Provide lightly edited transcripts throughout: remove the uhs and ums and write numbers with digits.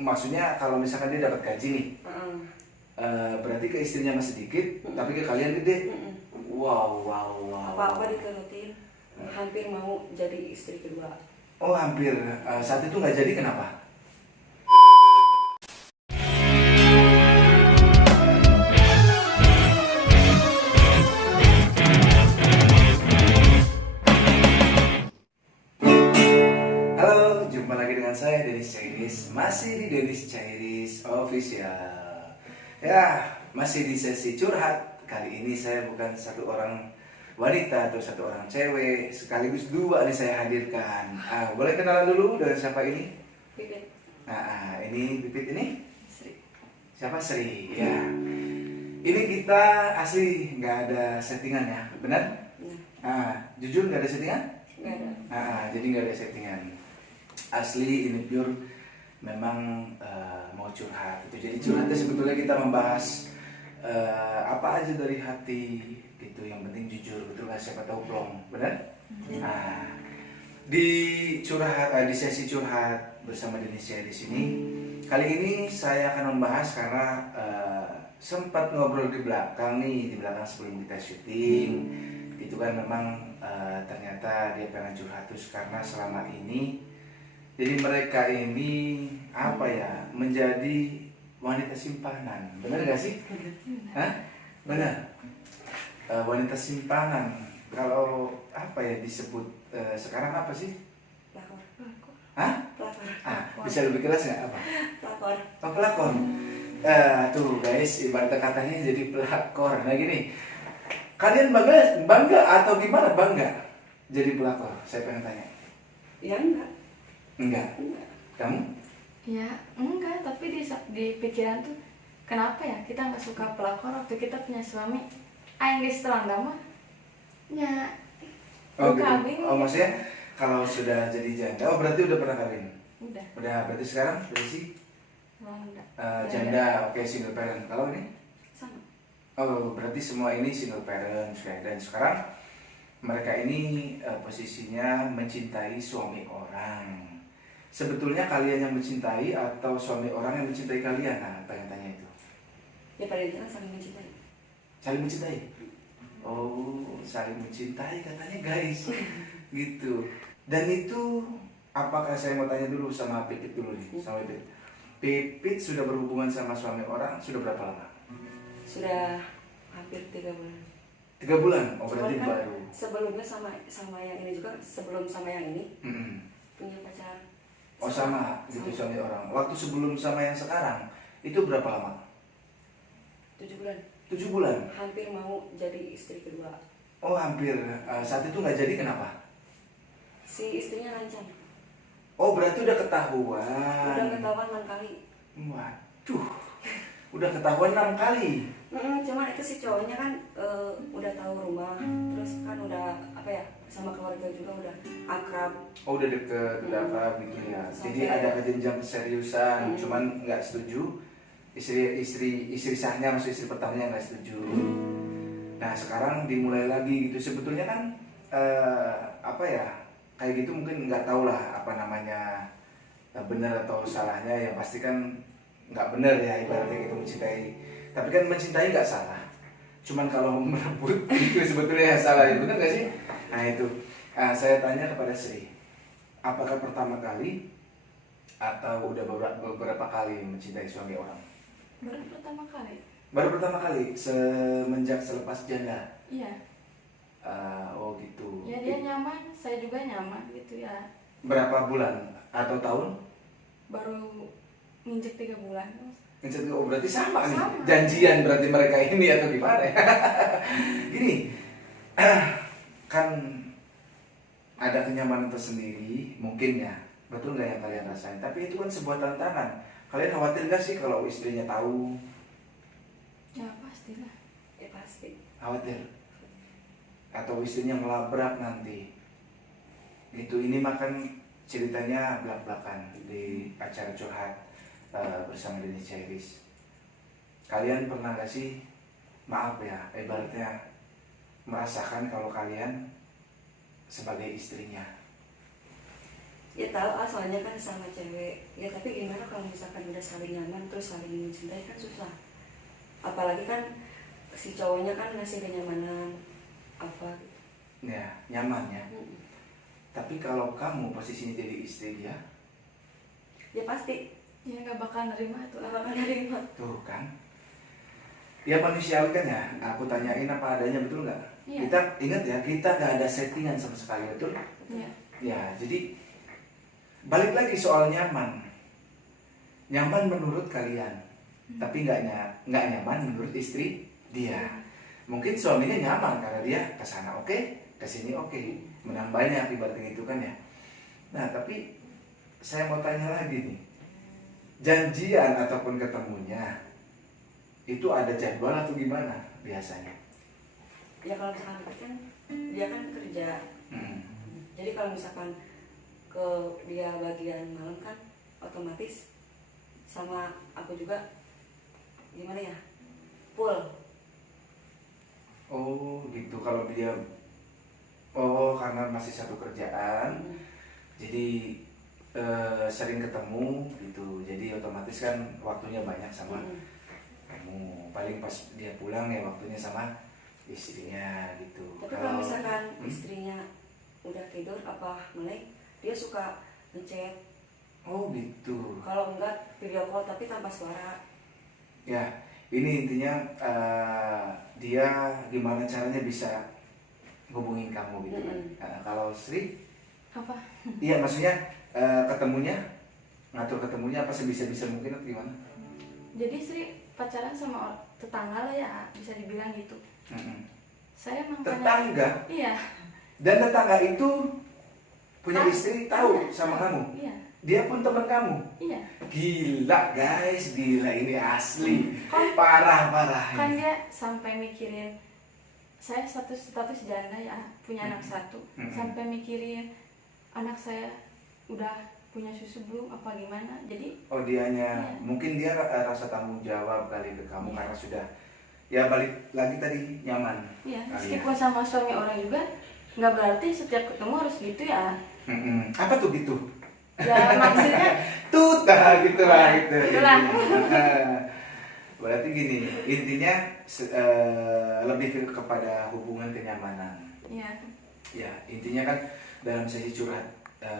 maksudnya kalau misalkan dia dapat gaji nih, berarti ke istrinya masih sedikit, tapi ke kalian gede. Wow. Apa-apa diturutin, hampir mau jadi istri kedua. Oh hampir, saat itu nggak jadi kenapa? Halo, jumpa lagi dengan saya Dennis Cairis, masih di Dennis Cairis Official. Ya, masih di sesi curhat. Kali ini saya bukan satu orang wanita atau satu orang cewek, sekaligus dua nih saya hadirkan. Boleh kenalan dulu dengan siapa ini? Pipit. Ini Pipit ini? Sri. Siapa? Sri. Ya. Ini kita asli nggak ada settingan ya, benar? Jujur nggak ada settingan? Nggak ada. Jadi nggak ada settingan. Asli ini pure memang mau curhat. Jadi curhatnya sebetulnya kita membahas apa aja dari hati gitu. Yang penting jujur, betul nggak? Siapa tahu plong, benar? Di curhat, di sesi curhat bersama Dennis Cairis ini, kali ini saya akan membahas karena sempat ngobrol di belakang sebelum kita syuting. Itu kan memang ternyata dia pengen curhat terus karena selama ini jadi mereka ini apa ya, menjadi wanita simpanan, benar gak sih? Benar. Wanita simpanan. Kalau apa ya disebut sekarang apa sih? Pelakor. Pelakor. Bisa lebih keras nggak apa? Pelakor. Oh, pelakor. Tuh guys, ibarat katanya jadi pelakor. Nah gini, kalian bangga atau gimana bangga jadi pelakor? Saya pengen tanya. Ya enggak. Kamu? Ya enggak, tapi di pikiran tuh kenapa ya kita nggak suka pelakor waktu kita punya suami aing geus teranda mah nya Gitu. Maksudnya kalau sudah jadi janda, berarti udah pernah kawin? Udah, berarti sekarang udah sih? enggak. Janda, oke, single parent. Kalau ini? Sama. Oh, berarti semua ini single parent. Dan sekarang mereka ini posisinya mencintai suami orang. Sebetulnya kalian yang mencintai atau suami orang yang mencintai kalian? Nah, tanya-tanya itu. Ya pada intinya saling mencintai. Saling mencintai? Oh, saling mencintai katanya guys. Gitu. Dan itu, apakah saya mau tanya dulu sama Pipit dulu nih, sama Pipit. Pipit sudah berhubungan sama suami orang sudah berapa lama? Sudah hampir 3 bulan. 3 bulan? Oh berarti Cuman kan baru. sebelumnya sama yang ini juga, sebelum sama yang ini punya pacar. Oh sama gitu suami orang. Waktu sebelum sama yang sekarang itu berapa lama? 7 bulan. 7 bulan? Hampir mau jadi istri kedua. Oh hampir. Saat itu nggak jadi kenapa? Si istrinya lancang. Oh berarti udah ketahuan. Udah ketahuan 6 kali. Waduh, udah ketahuan 6 kali. Cuman itu si cowoknya kan udah tahu rumah, terus kan udah apa ya, sama keluarga juga udah akrab. Oh udah deket, udah akrab gitu ya. Jadi ada kejenjang keseriusan, cuman nggak setuju. Istri sahnya, maksud istri pertamanya nggak setuju. Nah sekarang dimulai lagi gitu. Sebetulnya kan apa ya, kayak gitu mungkin nggak tahu lah apa namanya benar atau salahnya. Yang pasti kan nggak benar ya, ibaratnya gitu mencintai. Tapi kan mencintai nggak salah. Cuman kalau merebut itu sebetulnya yang salah, itu benar nggak sih? Nah itu, saya tanya kepada Sri, apakah pertama kali atau udah beberapa kali mencintai suami orang? Baru pertama kali. Baru pertama kali semenjak selepas janda. Iya. Oh gitu. Ya dia nyaman, saya juga nyaman gitu ya. Berapa bulan atau tahun? Baru nginjek 3 bulan. Oh berarti sama nih. Sama. Janjian berarti mereka ini atau gimana ya? Gini, kan ada kenyamanan tersendiri mungkin ya. Betul nggak yang kalian rasain? Tapi itu kan sebuah tantangan. Kalian khawatir nggak sih kalau istrinya tahu? Ya pastilah. Ya pasti. Khawatir? Atau istrinya ngelabrak nanti? Gitu, ini makan ceritanya belak-belakan di acara curhat bersama Dennis Cairis. Kalian pernah gak sih, maaf ya, ibaratnya merasakan kalau kalian sebagai istrinya Ya tahu soalnya kan sama cewek. Ya tapi gimana kalau misalkan udah saling nyaman terus saling mencintai kan susah. Apalagi kan si cowoknya kan ngasih kenyamanan apa gitu. Ya, nyaman ya. Tapi kalau kamu posisinya jadi istri dia, Ya pasti Ya nggak bakal nerima tuh. nggak bakal nerima. tuh kan. Ya manusiawi kan ya, aku tanyain apa adanya, betul nggak? Iya. Kita ingat ya, kita nggak ada settingan sama sekali, betul? Iya. Ya, jadi balik lagi soal nyaman. Nyaman menurut kalian, tapi nggak nyaman menurut istri dia. Mungkin suaminya nyaman karena dia kesana oke, kesini oke, menang banyak ibaratnya gitu kan ya. Nah, tapi saya mau tanya lagi nih, janjian ataupun ketemunya itu ada jadwal atau gimana biasanya? Ya kalau misalkan kan dia kan kerja. Jadi kalau misalkan ke dia bagian malam kan otomatis sama aku juga gimana ya, full. Oh gitu, kalau dia karena masih satu kerjaan, jadi sering ketemu gitu, jadi otomatis kan waktunya banyak sama kamu. Paling pas dia pulang ya waktunya sama istrinya gitu. Tapi kalau misalkan istrinya udah tidur apa melek, dia suka ngechat. Oh gitu. Kalau enggak video call tapi tanpa suara. Ya, ini intinya dia gimana caranya bisa hubungin kamu gitu kan. Kalau Sri, Apa? iya maksudnya ketemunya, ngatur ketemunya apa sebisa-bisa mungkin atau gimana? Jadi Sri pacaran sama tetangga lah ya, bisa dibilang gitu. Saya emang Tetangga? Iya. Dan tetangga itu punya Tahu. istri tahu Iya, sama tahu. kamu? Iya. Dia pun teman kamu? Iya. Gila guys, gila ini asli. Kan- Parah. Kan dia sampai mikirin saya status janda ya, punya anak satu, sampai mikirin anak saya udah punya susu belum apa gimana. Jadi Oh dianya, Iya. mungkin dia rasa tanggung jawab kali ke kamu Iya. karena sudah, ya balik lagi tadi nyaman. ya Kali meskipun sama suami orang juga nggak berarti setiap ketemu harus gitu ya. Apa tuh gitu? Ya maksudnya Gitu lah gitu. Itulah. Berarti gini, intinya lebih kepada hubungan kenyamanan. ya Ya, intinya kan dalam sesi curhat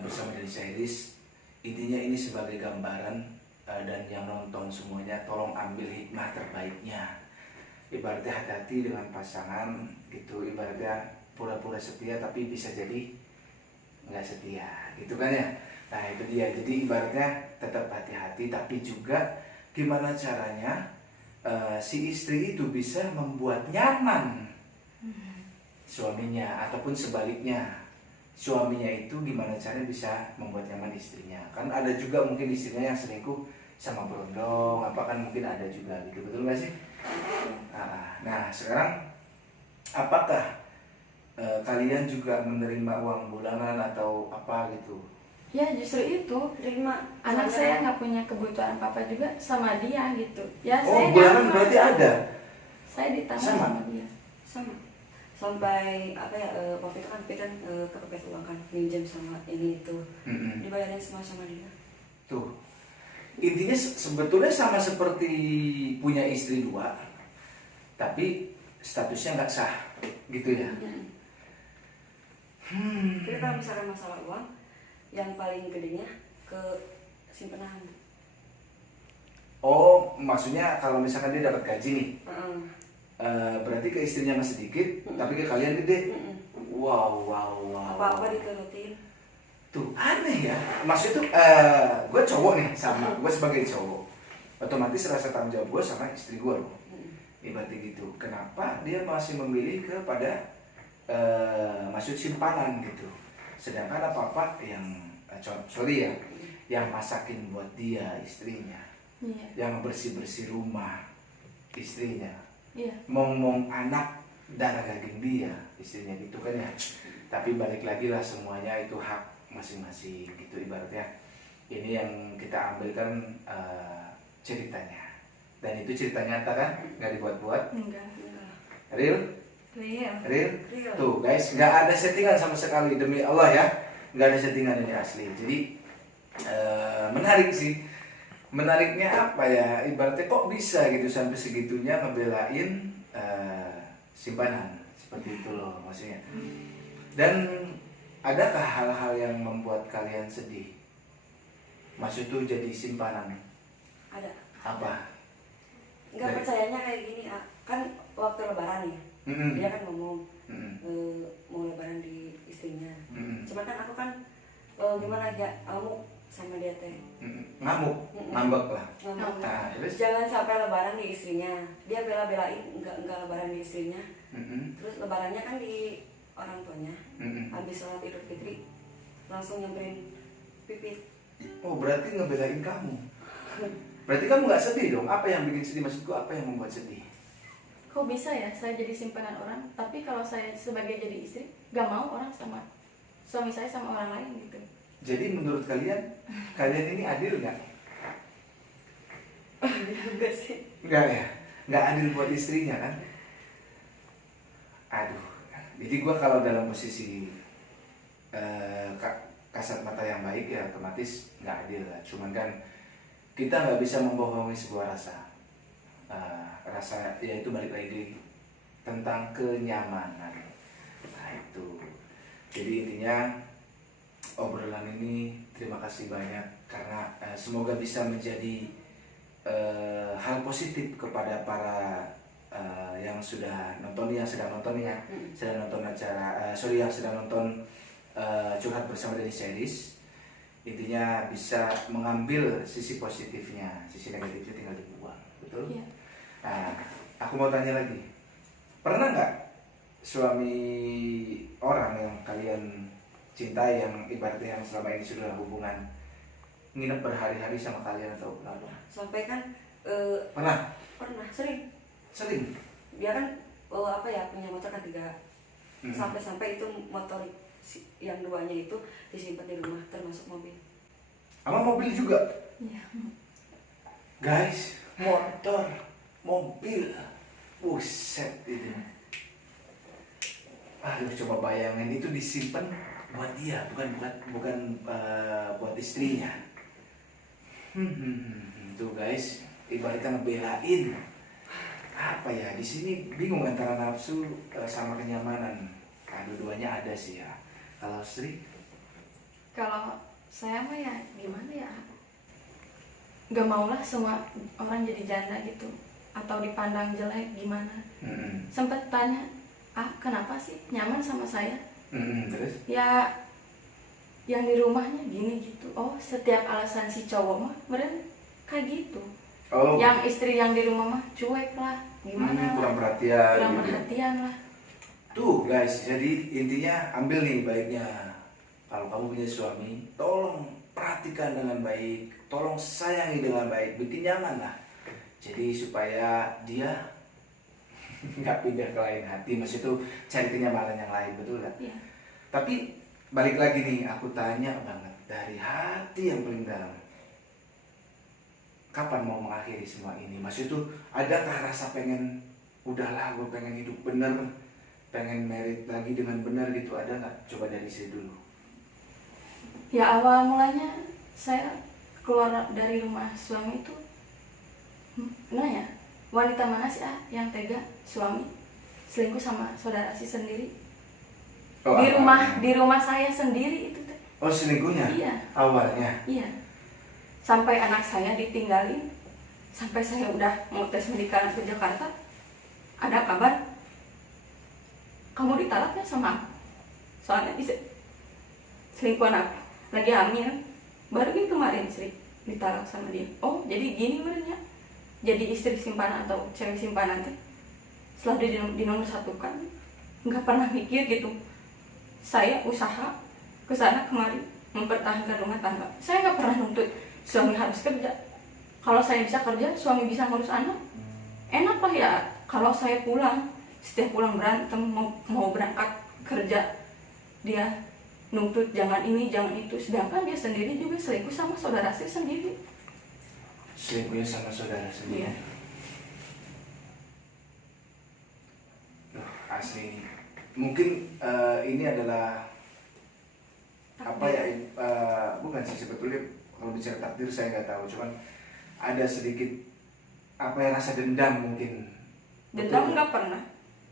bersama dari Sairis, intinya ini sebagai gambaran dan yang nonton semuanya tolong ambil hikmah terbaiknya. Ibaratnya hati-hati dengan pasangan gitu, ibaratnya pura-pura setia tapi bisa jadi nggak setia gitu kan ya. Nah itu dia, jadi ibaratnya tetap hati-hati tapi juga gimana caranya si istri itu bisa membuat nyaman suaminya, ataupun sebaliknya suaminya itu gimana caranya bisa membuat nyaman istrinya. Kan ada juga mungkin istrinya yang selingkuh sama berondong apa, kan mungkin ada juga gitu, betul nggak sih? Nah sekarang apakah kalian juga menerima uang bulanan atau apa gitu? ya justru itu Terima. anak saya nggak punya kebutuhan apa juga sama dia gitu ya. Oh Saya bulanan nyaman. berarti ada? Saya ditanggung Sama? sama dia. Sama. Sampai apa ya, waktu itu kan kita kepepet uang kan, minjem sama ini itu, dibayarin semua sama dia. Tuh, intinya sebetulnya sama seperti punya istri dua, tapi statusnya nggak sah, gitu ya. Jadi kalau misalkan masalah uang, yang paling gedenya ke simpanan. Oh, maksudnya kalau misalkan dia dapat gaji nih, Heeh. berarti ke istrinya masih sedikit, tapi ke kalian gede. Wow. Apa-apa diturutin. Tuh aneh ya. Maksudnya tuh, gue cowok nih, sama gue sebagai cowok, otomatis rasa tanggung jawab gue sama istri gue loh. Ibaratnya gitu. Kenapa dia masih memilih kepada maksud simpanan gitu. Sedangkan apa-apa yang sorry ya, yang masakin buat dia istrinya, yang bersih-bersih rumah istrinya, mong anak darah daging dia istrinya gitu kan ya. Tapi balik lagi lah, semuanya itu hak masing-masing gitu ibaratnya. Ini yang kita ambilkan ceritanya, dan itu cerita nyata kan, nggak dibuat-buat. Enggak. Real. Real. Tuh guys, nggak ada settingan sama sekali, demi Allah ya. nggak ada settingan ini asli. Jadi menarik sih. Menariknya apa ya? Ibaratnya kok bisa gitu sampai segitunya ngebelain simpanan seperti itu loh maksudnya. Dan adakah hal-hal yang membuat kalian sedih? Maksud tuh jadi simpanan? Ada. Apa? Nggak percayanya kayak gini, kan waktu lebaran ya, dia kan ngomong mau lebaran di istrinya. Cuman kan aku kan gimana ya, ngamuk sama dia teh. Ngamuk, ngambek lah. Ngamuk. Nah, terus? Jangan sampai lebaran di istrinya. Dia bela-belain nggak lebaran di istrinya. Terus lebarannya kan di orang tuanya. Habis sholat Idul Fitri langsung nyamperin Pipit. Oh berarti ngebelain kamu. Berarti kamu nggak sedih dong? Apa yang bikin sedih? Maksudku apa yang membuat sedih? Kok bisa ya saya jadi simpanan orang, tapi kalau saya sebagai jadi istri gak mau orang sama suami saya sama orang lain gitu. Jadi menurut kalian ini adil nggak? Enggak sih. Nggak ya? Nggak adil buat istrinya kan? Aduh. Jadi gue kalau dalam posisi kasat mata yang baik ya otomatis nggak adil lah. Cuman kan kita nggak bisa membohongi sebuah rasa. Rasa yaitu balik lagi tentang kenyamanan. Nah itu. Jadi intinya obrolan ini terima kasih banyak karena semoga bisa menjadi hal positif kepada para yang sudah nonton, yang sedang nonton ya, sedang nonton acara, yang sedang nonton curhat bersama dari series. Intinya bisa mengambil sisi positifnya, sisi negatifnya tinggal dibuang, betul? Iya. Nah, aku mau tanya lagi, pernah nggak suami orang yang kalian cintai, yang ibaratnya yang selama ini sudah hubungan, nginep berhari-hari sama kalian atau berapa? Sampai kan Pernah? sering. Dia kan punya motor kan 3. Sampai-sampai itu motor yang 2-nya itu disimpan di rumah termasuk mobil. Sama mobil juga? Iya. Guys, motor, mobil, buset itu. Aduh, coba bayangin itu disimpan buat dia, bukan buat istrinya. Tuh guys, ibaratnya ngebelain. Apa ya, di sini bingung antara nafsu sama kenyamanan. Dua-duanya ada sih ya. Kalau Sri? Kalau saya mah ya gimana ya, gak maulah semua orang jadi janda gitu atau dipandang jelek gimana. Sempet tanya, kenapa sih nyaman sama saya? Terus? Ya yang di rumahnya gini gitu. Oh, setiap alasan si cowok mah meren kayak gitu. Oh. Yang istri yang di rumah mah cuek lah, gimana Kurang lah, perhatian. kurang gitu. perhatian lah. Tuh guys, jadi intinya ambil nih baiknya. Kalau kamu punya suami, tolong perhatikan dengan baik, tolong sayangi dengan baik, bikin nyaman lah. Jadi supaya dia nggak pindah ke lain hati, maksud itu cari kenyamanan yang lain, betul nggak? Iya. Tapi balik lagi nih, aku tanya banget dari hati yang paling dalam. Kapan mau mengakhiri semua ini? Maksud itu adakah rasa pengen, udahlah gue pengen hidup bener, pengen merit lagi dengan benar gitu, ada nggak? Coba dari sini dulu. Ya awal mulanya saya keluar dari rumah suami itu nanya, wanita mana sih yang tega suami selingkuh sama saudara si sendiri? Oh, di rumah saya sendiri itu teh. Oh selingkuhnya? Iya. Awalnya? Iya. Sampai anak saya ditinggalin, sampai saya udah mau tes medikalan ke Jakarta, ada kabar kamu ditalaknya sama aku. Soalnya bisa selingkuhan aku lagi hamil, baru ini kemarin Sri ditalak sama dia. Oh jadi gini merenya, jadi istri simpanan atau cewek simpanan teh setelah dinomor satukan, nggak pernah mikir gitu. Saya usaha kesana kemari mempertahankan rumah tangga. Saya nggak pernah nuntut suami harus kerja. Kalau saya bisa kerja, suami bisa ngurus anak, enak lah ya. Kalau saya pulang, setiap pulang berantem, mau berangkat kerja, dia nuntut jangan ini, jangan itu. Sedangkan dia sendiri juga selingkuh sama saudara saya sendiri. Selingkuhnya sama saudara sendiri? Iya. Loh, asli. Mungkin ini adalah apa ya, bukan sih sebetulnya kalau bicara takdir saya nggak tahu, cuman ada sedikit apa ya, rasa dendam mungkin. Dendam Betul. nggak pernah.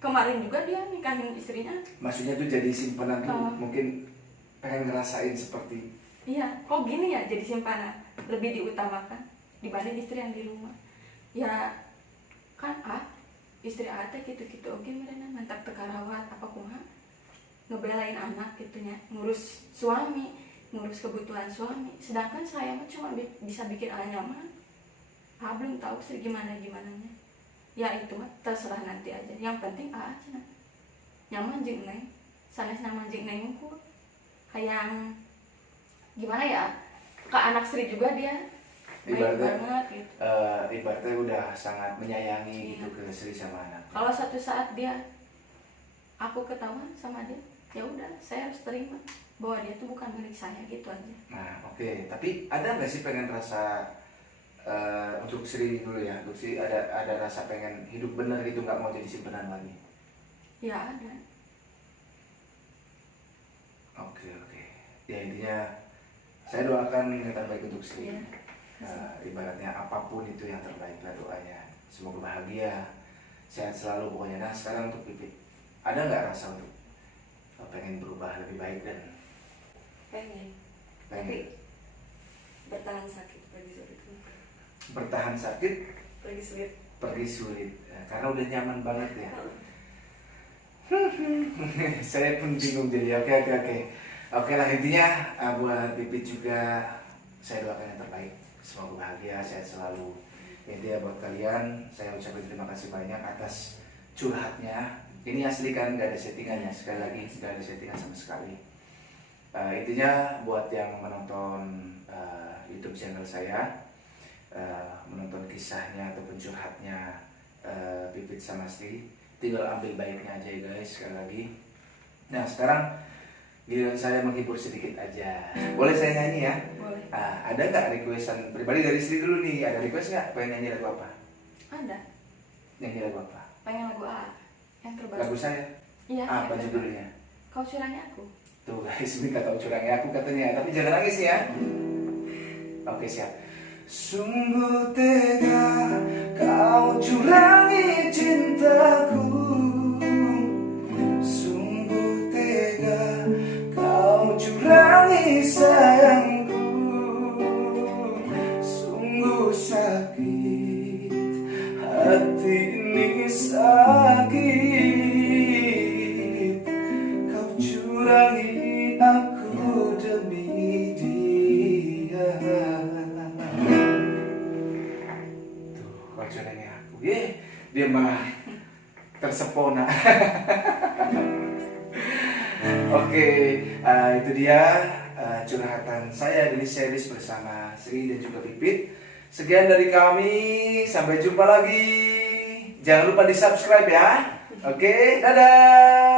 Kemarin juga dia nikahin istrinya. Maksudnya tuh jadi simpanan tuh Oh. mungkin pengen ngerasain seperti Iya, kok gini ya jadi simpanan lebih diutamakan dibanding istri yang di rumah. Ya kan istri teh gitu-gitu oke mereka mantap tekarawat apa kumaha ngebelain anak gitunya, ngurus suami, ngurus kebutuhan suami. Sedangkan saya mah cuma bisa bikin nyaman. Belum tahu sih gimananya. Ya itu mah terserah nanti aja. Yang penting cenah nyaman jeung neng, sanes nyaman jeung neng unggul. Hayang gimana ya, ke anak Sri juga dia baik ibaratnya banget gitu. Ibaratnya udah sangat menyayangi Iya. gitu ke istri sama anak. Kalau satu saat aku ketahuan sama dia, ya udah saya harus terima bahwa dia tuh bukan milik saya gitu aja. Nah oke, tapi ada nggak sih pengen rasa untuk Sri dulu ya, untuk Sri ada rasa pengen hidup bener gitu, nggak mau jadi simpanan lagi? Ya ada. Oke, ya intinya saya doakan yang terbaik untuk Sri. Iya. Ibaratnya apapun itu yang terbaik lah doanya. Semoga bahagia, sehat selalu pokoknya. Nah sekarang untuk Pipit, ada nggak rasa untuk pengen berubah lebih baik dan pengen pengen tapi bertahan sakit pergi sulit, bertahan sakit, pergi sulit. pergi sulit. Karena udah nyaman banget ya. Saya pun bingung jadi. Oke lah, intinya buat Pipit juga saya doakan yang terbaik, semoga bahagia, sehat selalu. Intinya buat kalian saya ucapkan terima kasih banyak atas curhatnya. Ini asli kan, nggak ada settingannya, sekali lagi nggak ada settingan sama sekali. Intinya buat yang menonton YouTube channel saya, menonton kisahnya ataupun curhatnya Pipit sama Sri, tinggal ambil baiknya aja ya guys, sekali lagi. Nah sekarang giliran saya menghibur sedikit aja. Boleh saya nyanyi ya? Boleh. Ada nggak requestan pribadi dari Sri dulu nih? Ada request nggak? Pengen nyanyi lagu apa? Ada. Nyanyi lagu apa? Pengen lagu yang terbaik. Lagu saya? Iya. Apa yang judulnya? Kau curangi aku. Tuh guys, minta tahu curangnya aku katanya. Tapi jangan nangis ya. Oke siap. Sungguh tega kau curangi cintaku, sungguh tega kau curangi sayangku, sungguh sakit hati ini sakit, kau curangi aku demi dia. Tuh, kau curangi aku. Dia mah tersepona. Oke, itu dia curhatan saya di series bersama Sri dan juga Pipit. Sekian dari kami, sampai jumpa lagi. Jangan lupa di subscribe ya. Oke, dadah.